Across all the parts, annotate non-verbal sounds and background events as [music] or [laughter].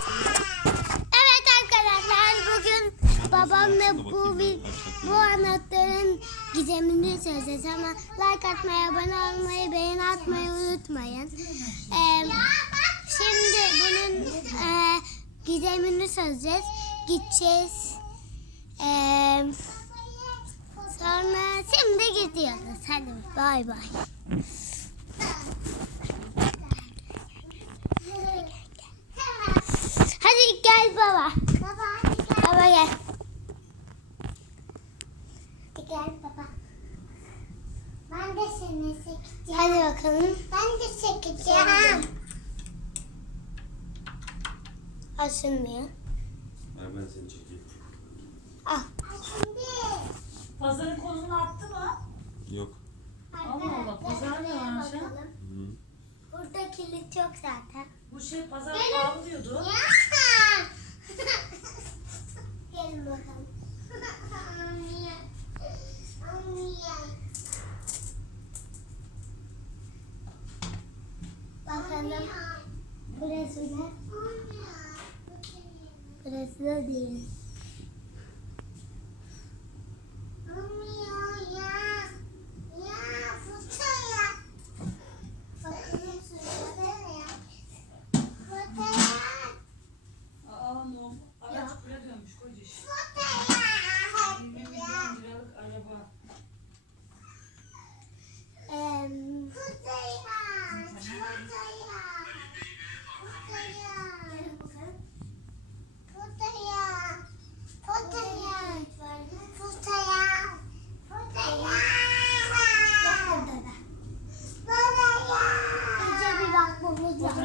Evet arkadaşlar bugün babamla bu bir, bu anahtarın gizemini söyleyeceğiz ama like atmayı, abone olmayı, beğen atmayı unutmayın. Ee, şimdi bunun e, gizemini söyleyeceğiz. Gideceğiz. Ee, sonra şimdi gidiyoruz. Hadi bay bay. gel baba. Baba gel. Baba gel. Hadi gel baba. Ben de seni çekeceğim. Hadi bakalım. Ben de çekeceğim. Al şunu Ben ben seni çekeyim. Al. şimdi. Al. Pazarın konunu attı mı? Yok. Arka Al arka arka Allah Allah. Pazar ne varmış ha? Burada kilit yok zaten. Bu şey pazar bağlıyordu. Ya. [laughs] Gelin bakalım. Anne. [laughs] bakalım. Burası [laughs] ne? Burası da değil.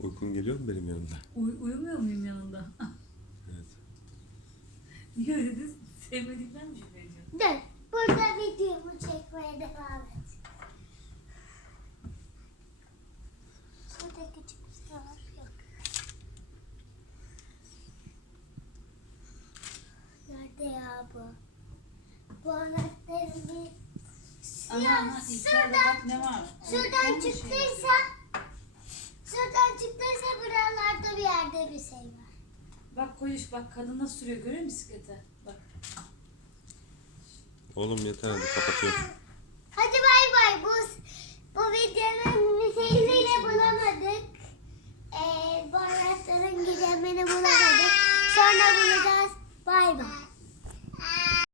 Uykun geliyor mu benim yanımda? Uy- uyumuyor muyum yanında? [laughs] evet. Niye [laughs] öyle dedin? Sevmediğinden mi şüpheleniyorsun? Dur. Burada videomu çekmeye devam et. var. Yok. Nerede ya bu? Bu anahtarın bir... Ya şuradan... Hadi, şuradan çıktıysa... Şey. Çıkıyorsan... Sıradan çıktıysa buralarda bir yerde bir şey var. Bak koyuş bak kadın nasıl sürüyor görüyor musun bisikleti? Bak. Oğlum yeter hadi kapatıyorum. [laughs] hadi bay bay bu, bu videonun seyirciyle bulamadık. Ee, bu araçların gidemini bulamadık. Sonra bulacağız. Bay bay. [laughs]